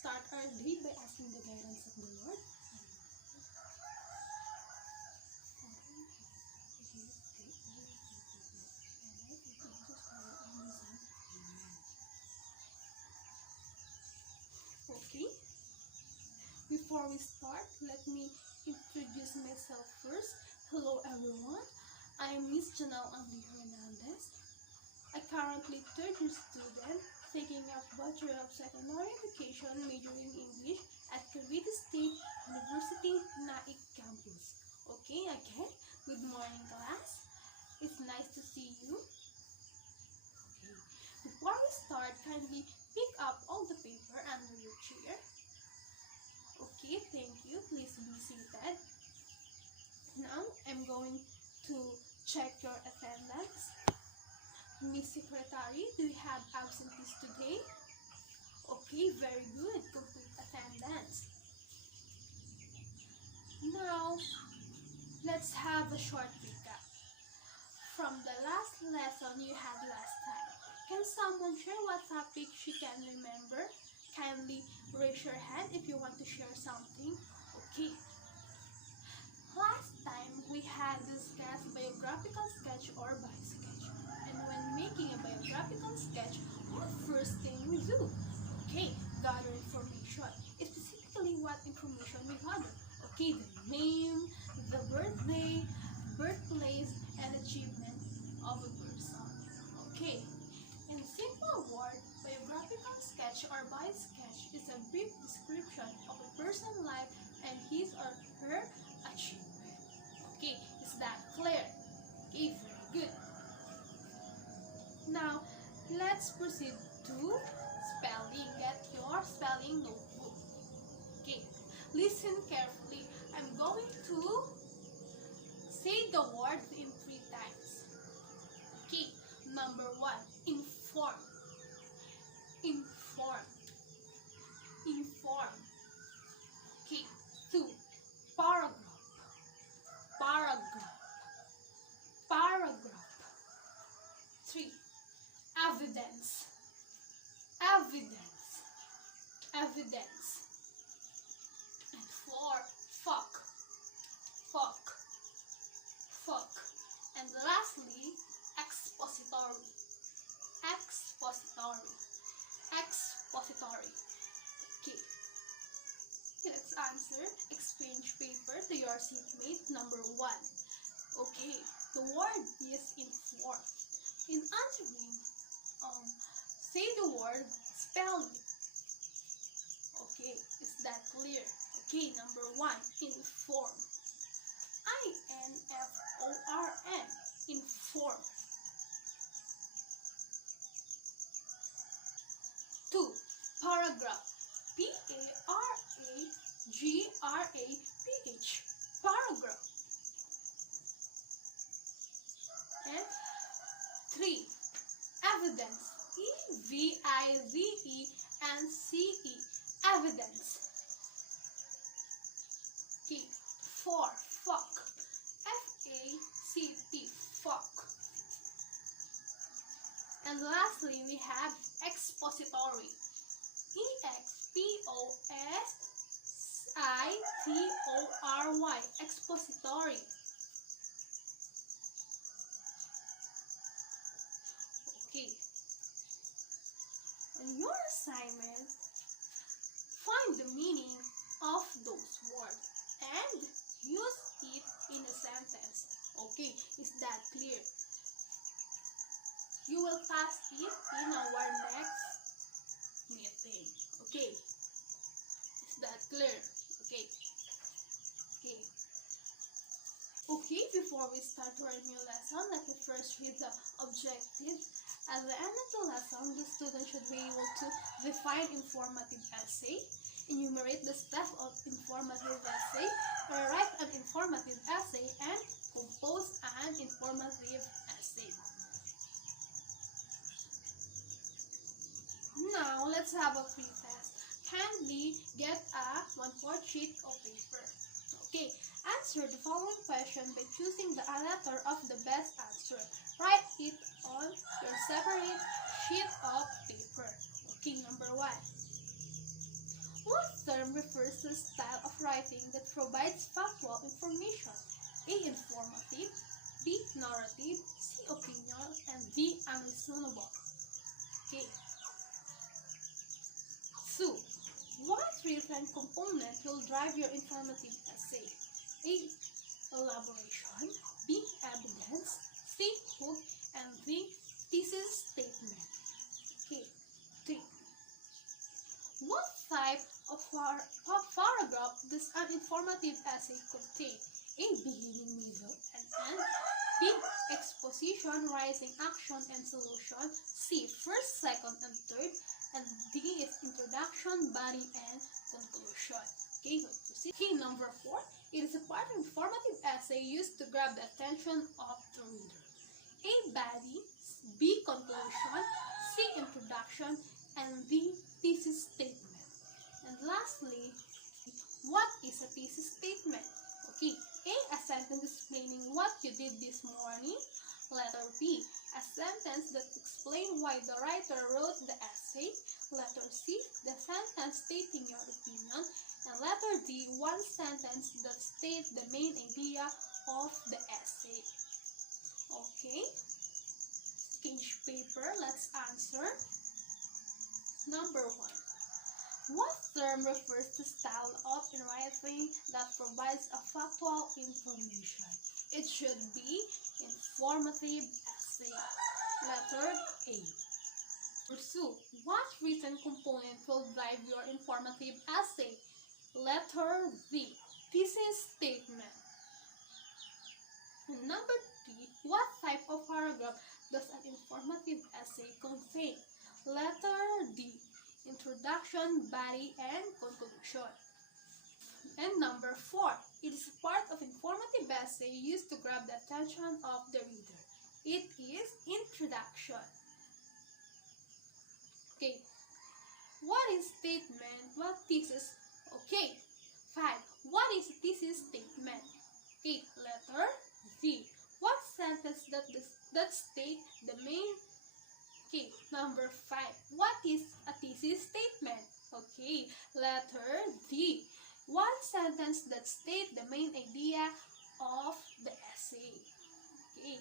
start our day by asking the guidance of the Lord. Okay, before we start, let me introduce myself first. Hello everyone, I am Miss Janelle Andy Hernandez. A currently third-year student taking up Bachelor of Secondary Education majoring in English at Cavite State University Naik Campus. Okay, again, good morning class. It's nice to see you. Okay, before we start, kindly pick up all the paper under your chair. Okay, thank you. Please be seated. Now, I'm going to check your attendance. Miss Secretary, do you have absentees today? Okay, very good. Complete attendance. Now, let's have a short recap. From the last lesson you had last time, can someone share what topic she can remember? Kindly raise your hand if you want to share something. Okay. Last time, we had discussed biographical sketch or bi-sketch. And when making a biographical sketch, what first thing we do? Okay, gather information. Specifically, what information we gather? Okay, the name, the birthday, birthplace, and achievement of a person. Okay, in simple word, biographical sketch or bi-sketch is a brief description of a person's life and his or her achievement. Okay, is that clear? Okay, very good. Now, let's proceed to spelling. Get your spelling notebook. Okay, listen carefully. I'm going to say the word in 3 times. Okay, number 1, inform. Inform. Inform. Okay, 2, paragraph. Paragraph. Paragraph. 3, evidence. Evidence. Evidence. And 4, fuck. Fuck. Fuck. And lastly, expository. Expository. Expository. Okay. Let's answer exchange paper to your seatmate number 1. Okay, the word is inform. In answering, say the word spelling. Okay, is that clear? Okay, number 1, inform. I-N-F-O-R-M, inform. 2, paragraph. P-A-R-A-G-R-A-P-H, paragraph. And 3, evidence. E-V-I-D-E-N-C-E, evidence. Okay. 4, fuck. F-A-C-T, fuck. And lastly, we have expository. E-X-P-O-S-I-T-O-R-Y, expository. Okay. On your assignment, find the meaning of those words and use it in a sentence. Okay, is that clear? You will pass it in our next meeting. Okay, is that clear? Okay. Okay. Okay, before we start our new lesson, let me first read the objectives. At the end of the lesson, the student should be able to define informative essay, enumerate the steps of informative essay, write an informative essay, and compose an informative essay. Now, let's have a free test. Kindly get a 1/4 sheet of paper. Okay, answer the following question by choosing the letter of the best answer. Write it on your separate sheet of paper. Okay, number 1. term refers to a style of writing that provides factual information. A. Informative. B. Narrative. C. Opinion. And D. Unreasonable. Okay. So, what written component will drive your informative essay? A. Elaboration. B. Evidence. C. Hook. And D. Thesis statement. Okay. 3. What type of paragraph does an informative essay contain? A. Beginning, middle, and end. B. Exposition, rising, action, and solution. C. First, second, and third. And D is introduction, body, and conclusion. Okay, so you see. Key number 4. It is a part of informative essay used to grab the attention of the reader. A. Body. B. Conclusion. C. Introduction. And D. Thesis statement. And lastly, what is a thesis statement? Okay, A. A sentence explaining what you did this morning. Letter B. A sentence that explains why the writer wrote the essay. Letter C. The sentence stating your opinion. And letter D. One sentence that states the main idea of the essay. Okay, sketch paper, let's answer. Number 1. What term refers to style of writing that provides a factual information? It should be informative essay. Letter A. Pursue. What written component will drive your informative essay? Letter B. Thesis statement. And number 3. What type of paragraph does an informative essay contain? Letter D. Introduction, body, and conclusion. And number 4. It is part of informative essay used to grab the attention of the reader. It is introduction. Okay. What is statement? What thesis? Okay. 5. What is thesis statement? Okay. Letter D. What sentence that state the main? Okay, number 5. What is a thesis statement? Okay, letter D. One sentence that states the main idea of the essay. Okay.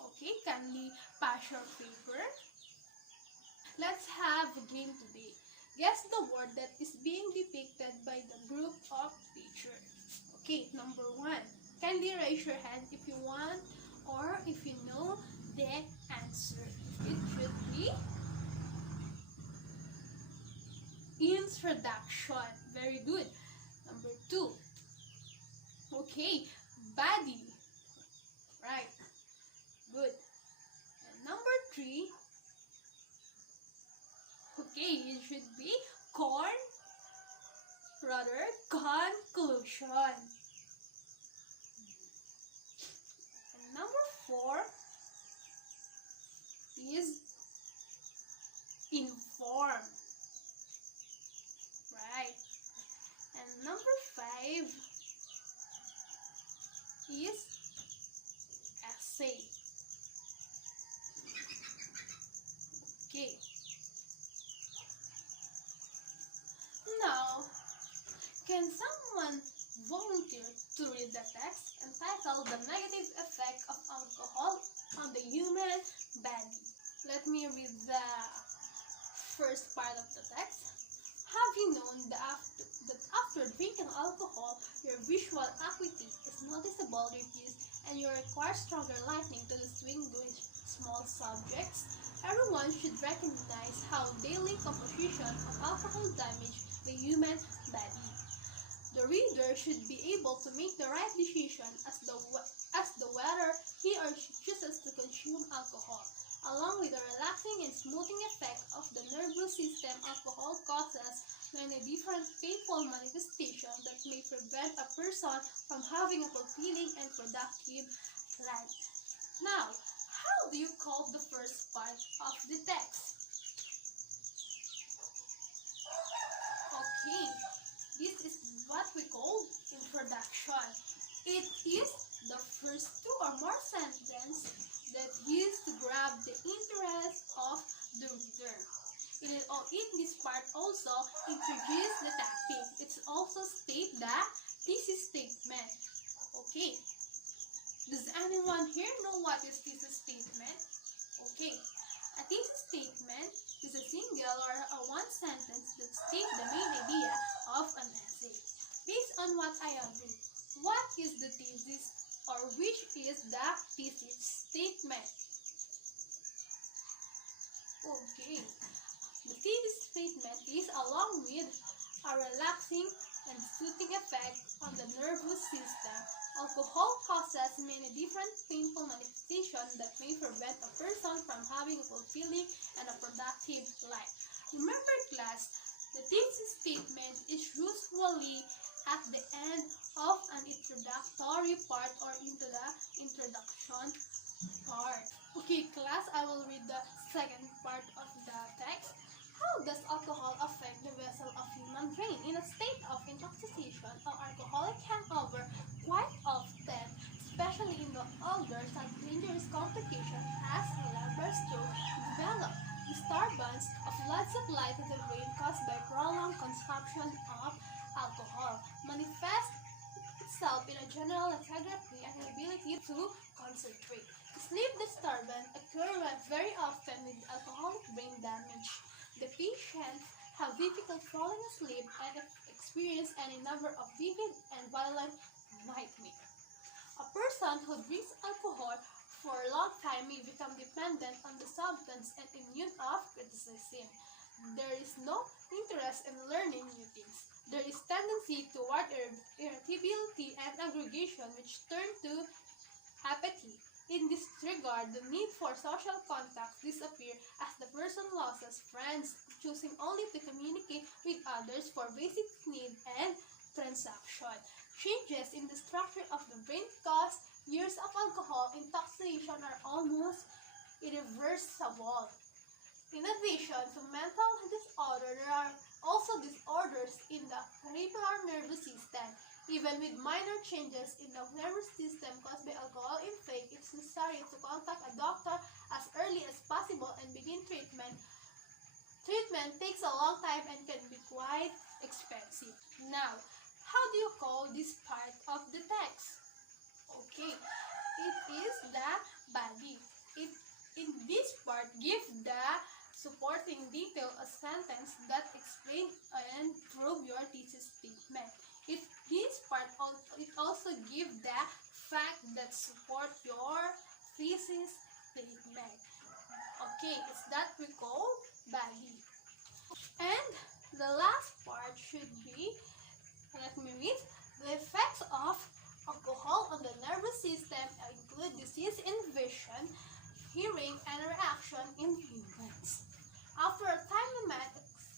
Okay, kindly pass your paper. Let's have a game today. Guess the word that is being depicted by the group of picture. Okay, number 1. Kindly raise your hand if you want or if you know the answer. It should be introduction. Very good. Number 2. Okay, body. Right. Good. And number 3. Okay, it should be conclusion. And number 4 is inform. Right. And number 5 is essay. Okay. Now, can someone volunteer to read the text entitled The Negative Effect of Alcohol on the Human Body? Let me read the first part of the text. Have you known that after drinking alcohol, your visual acuity is noticeably reduced and you require stronger lighting to distinguish small subjects? Everyone should recognize how daily composition of alcohol damage the human body. The reader should be able to make the right decision as the whether he or she chooses to consume alcohol. Along with the relaxing and smoothing effect of the nervous system, alcohol causes many different painful manifestations that may prevent a person from having a fulfilling and productive life. Now, how do you call the first part of the text? Okay, this is what we call introduction. It is the first 2 or more sentences that used to grab the interest of the reader. It in this part also introduce the topic. It's also state the thesis statement. Okay. Does anyone here know what is thesis statement? Okay. A thesis statement is a single or a one sentence that states the main idea of an essay. Based on what I have read, what is the thesis or which is the thesis statement? Okay. The thesis statement is along with a relaxing and soothing effect on the nervous system. Alcohol causes many different painful manifestations that may prevent a person from having a fulfilling and a productive life. Remember, class, the thesis statement is usually at the end of an introductory part or into the introduction part. Okay, class, I will read the second part of the text. How does alcohol affect the vessel of human brain? In a state of intoxication or alcoholic hangover, quite often, especially in the older, such dangerous complication as liver stroke develop. Disturbance of blood supply to the brain caused by prolonged consumption of alcohol manifests itself in a general lethargy and inability to concentrate. Sleep disturbance occur very often with alcoholic brain damage. The patients have difficulty falling asleep and experience any number of vivid and violent nightmares. A person who drinks alcohol for a long time may become dependent on the substance and immune of criticism. There is no interest in learning new things. There is tendency toward irritability and aggregation which turn to apathy. In this regard, the need for social contacts disappear as the person loses friends, choosing only to communicate with others for basic need and transaction. Changes in the structure of the brain caused years of alcohol intoxication are almost irreversible. In addition to mental disorder, there are also disorders in the peripheral nervous system. Even with minor changes in the nervous system caused by alcohol intake, it's necessary to contact a doctor as early as possible and begin treatment. Treatment takes a long time and can be quite expensive. Now, how do you call this part of the text? Okay, it is the body. In this part, give the supporting detail a sentence that explain and prove your thesis statement. This part it also give the fact that support your thesis statement. Okay, it's that we call body. And the last part should be, let me read, the effects of alcohol on the nervous system include disease in vision, hearing, and reaction in humans. After a time, the man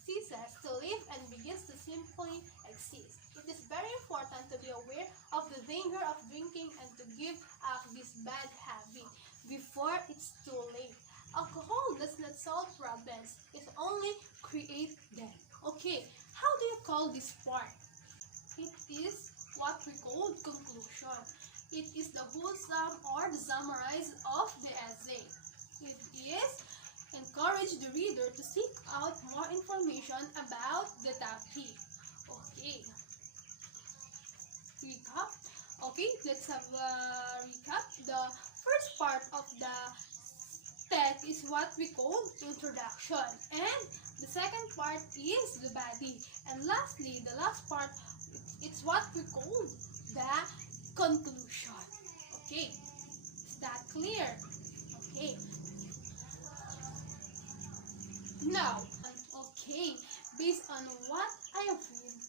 ceases to live and begins to simply exist. It is very important to be aware of the danger of drinking and to give up this bad habit before it's too late. Alcohol does not solve problems, it only creates them. Okay, how do you call this part? It is what we call conclusion. It is the whole sum or the summarize of the essay. It is encourage the reader to seek out more information about the topic. Okay. Recap. Okay, let's have a recap. The first part of the text is what we call introduction, and the second part is the body, and lastly, the last part, it's what we call the conclusion. Okay, is that clear? Okay. Now, okay, based on what I have read,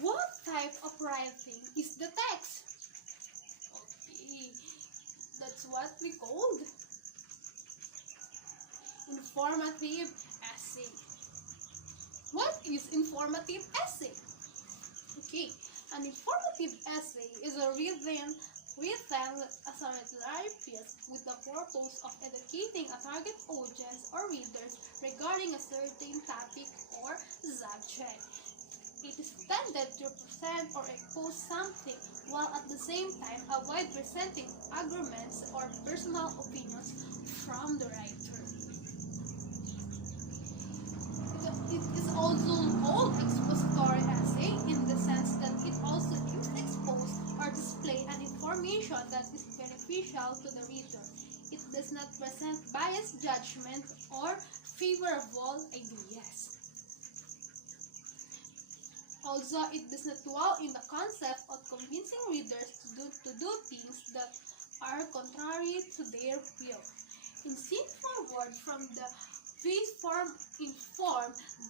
what type of writing is the text? Okay, that's what we called informative essay. What is informative essay? Okay, an informative essay is a written as a literary piece with the purpose of educating a target audience or readers regarding a certain topic or subject. It is intended to present or expose something while at the same time avoid presenting arguments or personal opinions from the writer. It that is beneficial to the reader. It does not present biased judgment or favorable ideas. Also, it does not dwell in the concept of convincing readers to do things that are contrary to their will. In simple words, from the inform,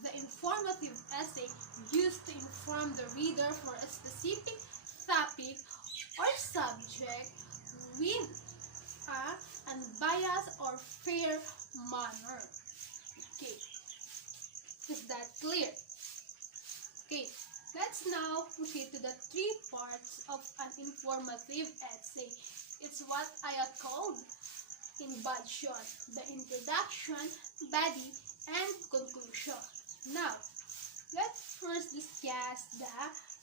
the informative essay used to inform the reader for a specific topic or subject with an unbiased or fair manner. Okay, is that clear? Okay, let's now proceed to the 3 parts of an informative essay. It's what I have called in bad short, the introduction, body, and conclusion. Now, let's first discuss the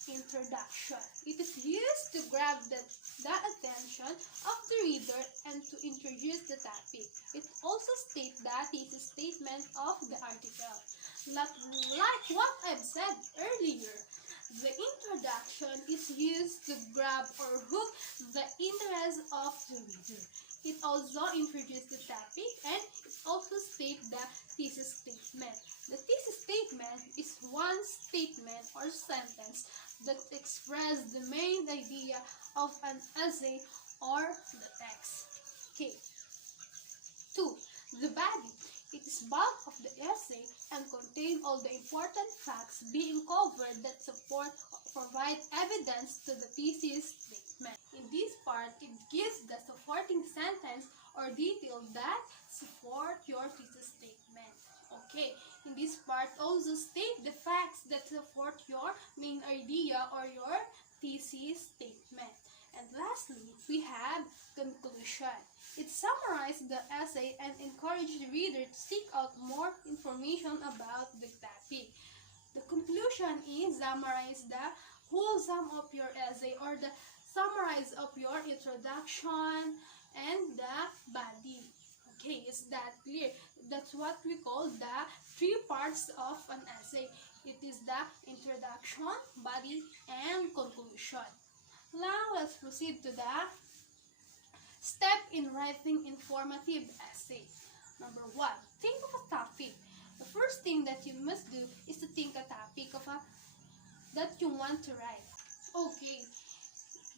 introduction. It is used to grab the attention of the reader and to introduce the topic. It also states the thesis statement of the article. Like what I've said earlier, the introduction is used to grab or hook the interest of the reader. It also introduces the topic and it also states the thesis statement. The thesis statement is one statement or sentence that expresses the main idea of an essay or the text. Okay. 2. The body. It is bulk of the essay and contains all the important facts being covered that support or provide evidence to the thesis statement. In this part, it gives the supporting sentence or detail that support your thesis statement. Okay, in this part, also state the facts that support your main idea or your thesis statement. And lastly, we have conclusion. It summarizes the essay and encourages the reader to seek out more information about the topic. The conclusion is summarize the whole sum of your essay or the summarize of your introduction and the body. Okay, is that clear? That's what we call the 3 parts of an essay. It is the introduction, body, and conclusion. Now let's proceed to the step in writing informative essay. Number 1, think of a topic. The first thing that you must do is to think a topic of that you want to write. Okay,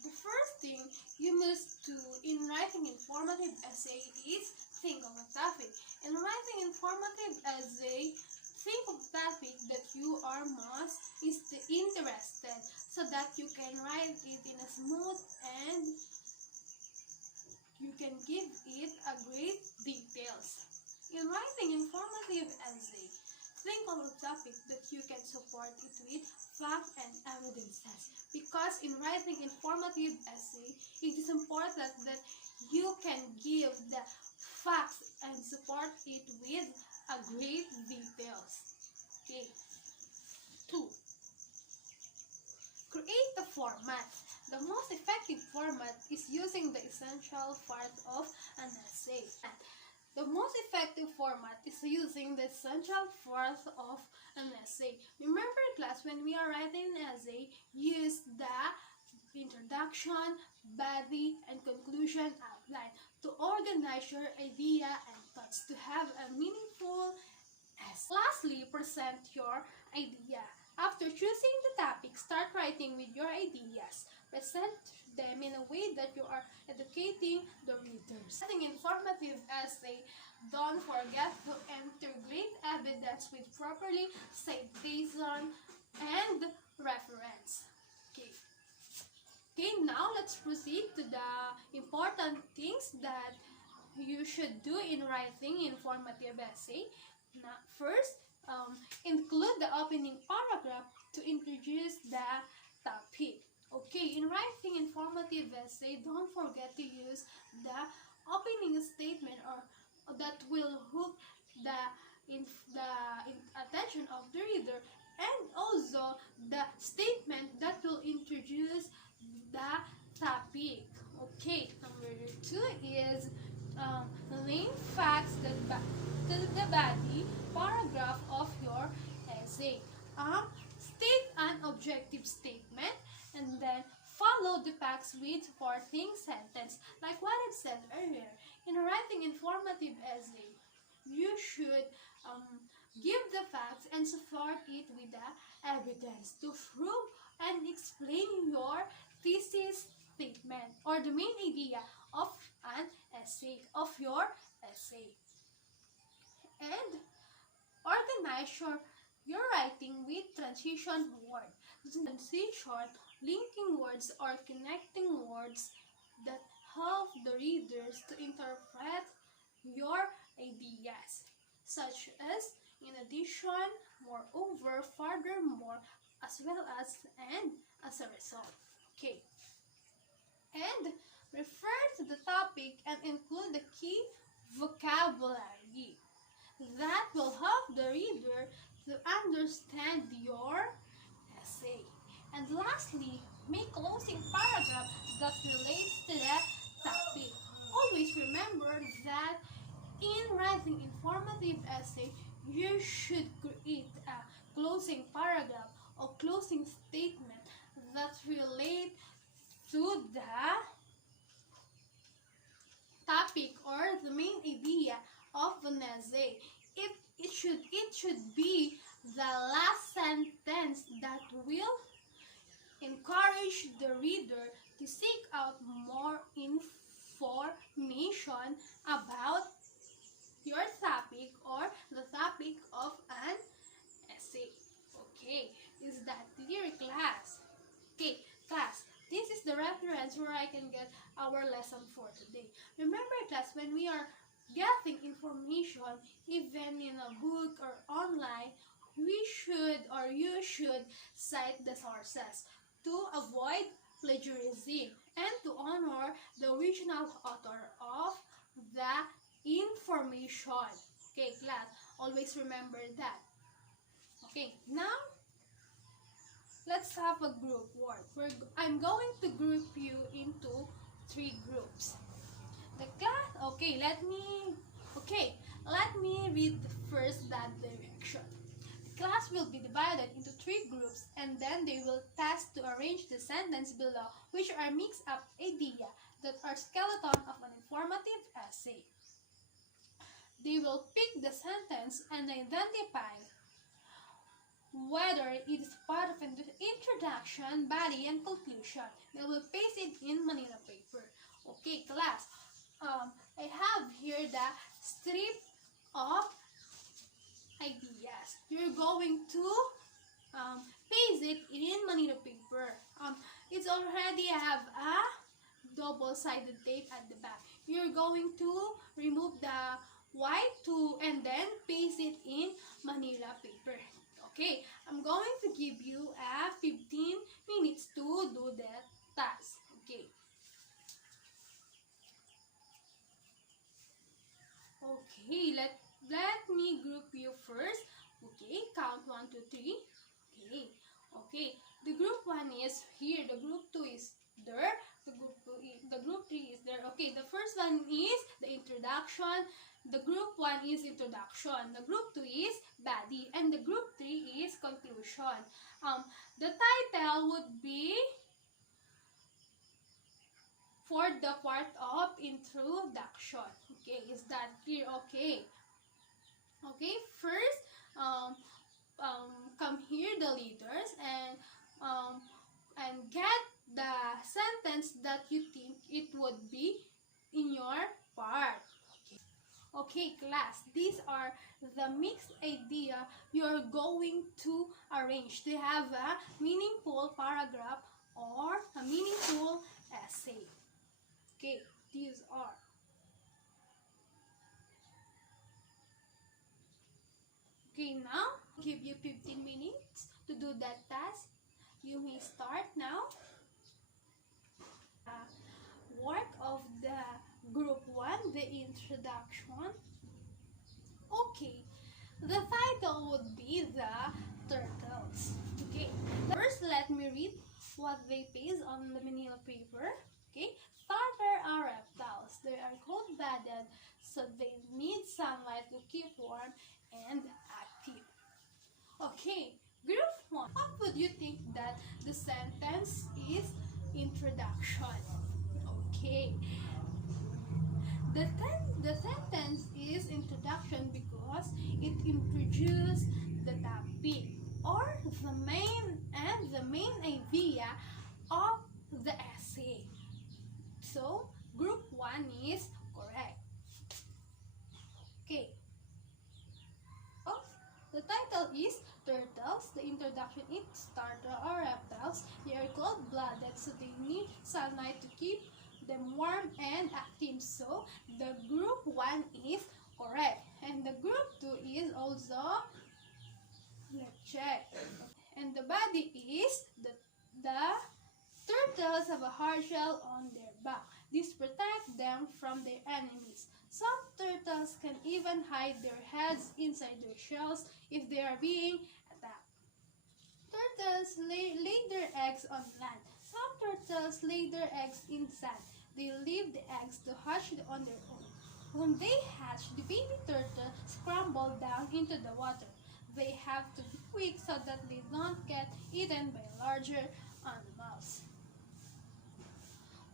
the first thing you must do in writing informative essay is think of a topic. In writing informative essay, think of a topic that you are most interested so that you can write it in a smooth and you can give it a great details. In writing informative essay, think of a topic that you can support it with facts and evidences. Because in writing informative essay, it is important that you can give the facts and support it with a great details. Okay. 2. Create a format. The most effective format is using the essential part of an essay. The most effective format is using the essential part of an essay. Remember, class, when we are writing an essay, use the introduction, body, and conclusion outline to organize your idea and thoughts to have a meaningful essay. Lastly, present your idea. After choosing the topic, start writing with your ideas. Present them in a way that you are educating the readers. Writing informative essay, don't forget to enter great evidence with properly citation and reference. Okay. Okay, now let's proceed to the important things that you should do in writing informative essay. Now, first, include the opening paragraph to introduce the topic. Okay, in writing informative essay, don't forget to use the opening statement or that will hook the attention of the reader, and also the statement that will introduce the topic. Okay, number 2 is name facts to the body paragraph of your essay. State an objective statement and then follow follow the facts with supporting sentence. Like what I've said earlier, in writing informative essay, you should give the facts and support it with the evidence to prove and explain your thesis statement or the main idea of an essay, of your essay. And organize your writing with transition words. Transition, linking words or connecting words that help the readers to interpret your ideas, such as in addition, moreover, furthermore, as well as, and as a result. Okay. And refer to the topic and include the key vocabulary that will help the reader to understand your essay. And lastly, make closing paragraph that relates to the topic. Always remember that in writing informative essay, you should create a closing paragraph or closing statement that relate to the topic or the main idea of an essay. It should be the last sentence that will encourage the reader to seek out more information about your topic or the topic of an essay. Okay, is that clear, class? Okay, class, this is the reference where I can get our lesson for today. Remember, class, when we are getting information, even in a book or online, we should or you should cite the sources to avoid plagiarism and to honor the original author of the information. Okay, class, always remember that. Okay, now let's have a group work. I'm going to group you into 3 groups. The class, let me read first that direction. The class will be divided into 3 groups and then they will task to arrange the sentence below, which are mixed up ideas that are skeleton of an informative essay. They will pick the sentence and identify whether it is part of an introduction, body, and conclusion. They will paste it in Manila paper. Okay, class. I have here the strip of ideas. You're going to paste it in Manila paper. It's already have a double-sided tape at the back. You're going to remove the white and then paste it in Manila paper. Okay, I'm going to give you 15 minutes to do that task. Okay. Okay, let me group you first. Okay, count 1, 2, 3. Okay. The group 1 is here. The group 2 is there. The group 3 is there. Okay, the first one is the introduction. The group 1 is introduction. The group 2 is body, and the group 3 is conclusion. The title would be for the part of introduction. Okay, is that clear? Okay. Okay, first, come here the leaders and get the sentence that you think it would be in your part. Okay, class, these are the mixed idea you're going to arrange to have a meaningful paragraph or a meaningful essay. Okay, these are. Okay, now give you 15 minutes to do that task. You may start now. Work of the group 1, the introduction. Okay, the title would be the turtles. Okay, first let me read what they paste on the manila paper. Okay, turtles are reptiles. They are cold-blooded, so they need sunlight to keep warm and active. Okay, group 1. What would you think that the sentence is introduction. Okay. The sentence is introduction because it introduces the topic or the main idea of the essay. So, group 1 is correct. Okay. Oh, the title is Turtles. The introduction is starter or reptiles. They are cold-blooded, so they need sunlight to keep them warm and active. So, the group 1 is correct. And the group 2 is also, let's check. And the body is the turtles have a hard shell on their back. This protects them from their enemies. Some turtles can even hide their heads inside their shells if they are being attacked. Turtles lay their eggs on land. Some turtles lay their eggs in sand. They leave the eggs to hatch on their own. When they hatch, the baby turtle scrambles down into the water. They have to be quick so that they don't get eaten by larger animals.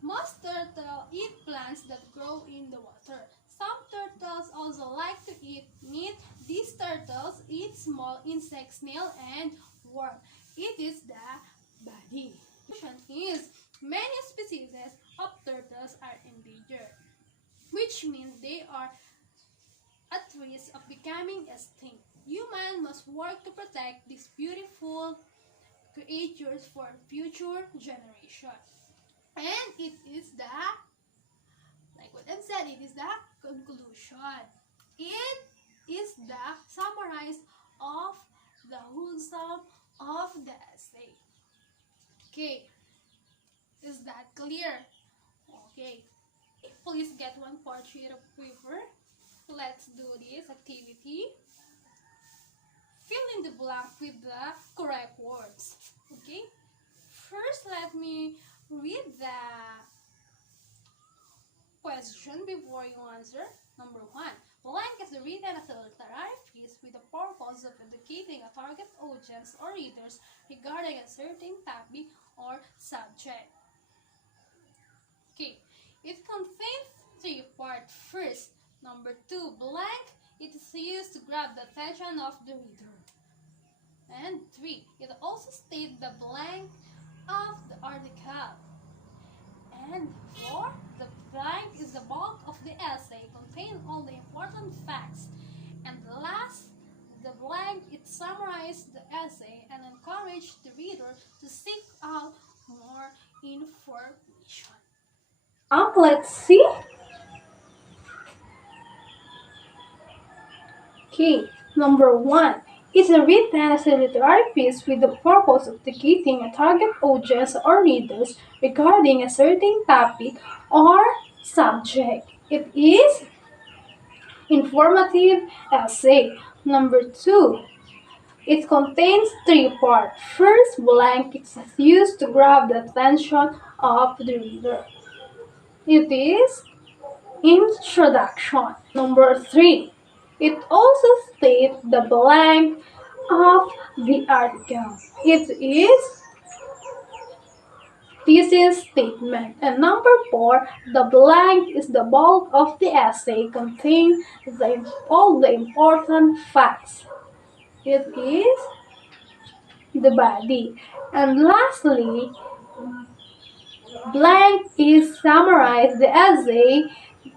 Most turtles eat plants that grow in the water. Some turtles also like to eat meat. These turtles eat small insects, snails, and worms. It is the body. The conclusion is many species of turtles are endangered, which means they are at risk of becoming extinct. Humans must work to protect these beautiful creatures for future generations. And it is like what I've said, it is the conclusion. It is the summary of the whole sum of the essay. Okay, is that clear? Okay, please get 1/4 sheet of paper. Let's do this activity. Fill in the blank with the correct words. Okay, first let me read the question before you answer. Number 1. Blank is written as a literary piece with the purpose of educating a target audience or readers regarding a certain topic or subject. Okay, it contains 3 parts. First, number 2, blank, it is used to grab the attention of the reader. And 3, it also states the blank of the article. And 4, the blank is the bulk of the essay, contain all the important facts. And last, the blank, it summarizes the essay and encourages the reader to seek out more information. Let's see. Okay, number 1. It's written as a literary piece with the purpose of educating a target audience or readers regarding a certain topic or subject. It is informative essay. Number 2. It contains 3 parts. First, blank is used to grab the attention of the reader. It is introduction. Number 3. It also states the blank of the article. It is thesis statement. And number 4, the blank is the bulk of the essay, contains all the important facts. It is the body. And lastly, blank is summarize the essay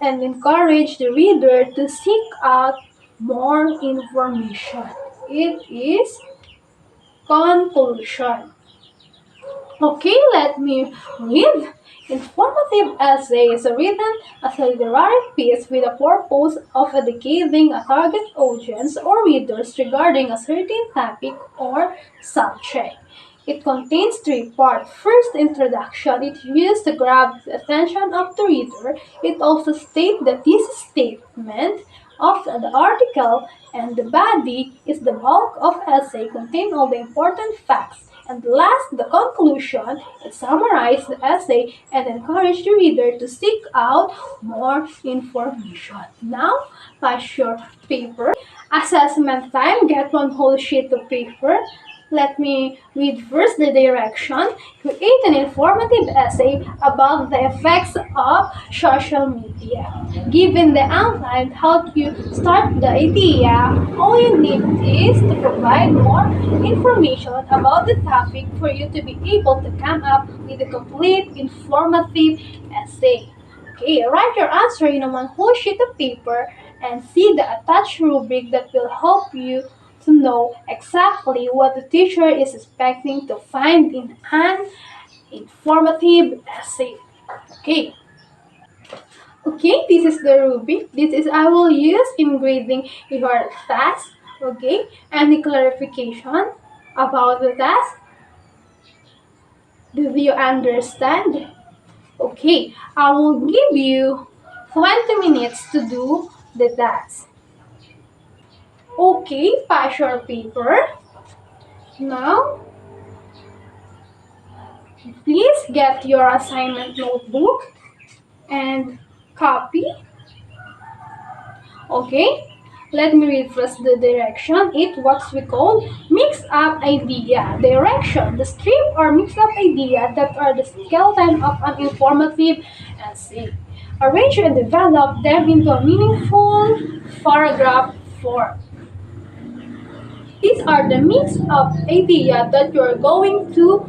and encourage the reader to seek out more information. It is conclusion. Okay, let me read. Informative essay is written as a literary piece with the purpose of educating a target audience or readers regarding a certain topic or subject. It contains 3 parts. First, introduction. It is used to grab the attention of the reader. It also states the thesis statement of the article, and the body is the bulk of essay, contain all the important facts. And last, the conclusion. It summarizes the essay and encourages the reader to seek out more information. Now, pass your paper. Assessment time. Get 1 whole sheet of paper. let me read first the direction. Create an informative essay about the effects of social media. Given the outline, help you start the idea. All you need is to provide more information about the topic for you to be able to come up with a complete informative essay. Okay, write your answer in a one whole sheet of paper and see the attached rubric that will help you to know exactly what the teacher is expecting to find in an informative essay. Okay. Okay, this is the rubric. This is I will use in grading your task. Okay, any clarification about the task? Do you understand? Okay, I will give you 20 minutes to do the task. Okay, pass your paper. Now, please get your assignment notebook and copy. Okay, let me read first the direction. It what we call mix up idea. Direction, the strip or mix up idea that are the skeleton of an informative essay. Arrange and develop them into a meaningful paragraph form. These are the mix of idea that you're going to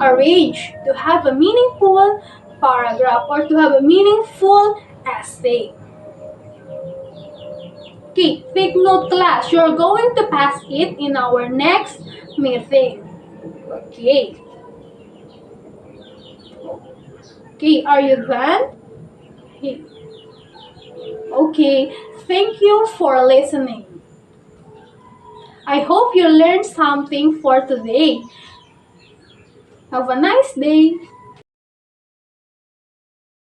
arrange to have a meaningful paragraph or to have a meaningful essay. Okay, take note class. You're going to pass it in our next meeting. Okay. Okay, are you done? Okay, thank you for listening. I hope you learned something for today. Have a nice day.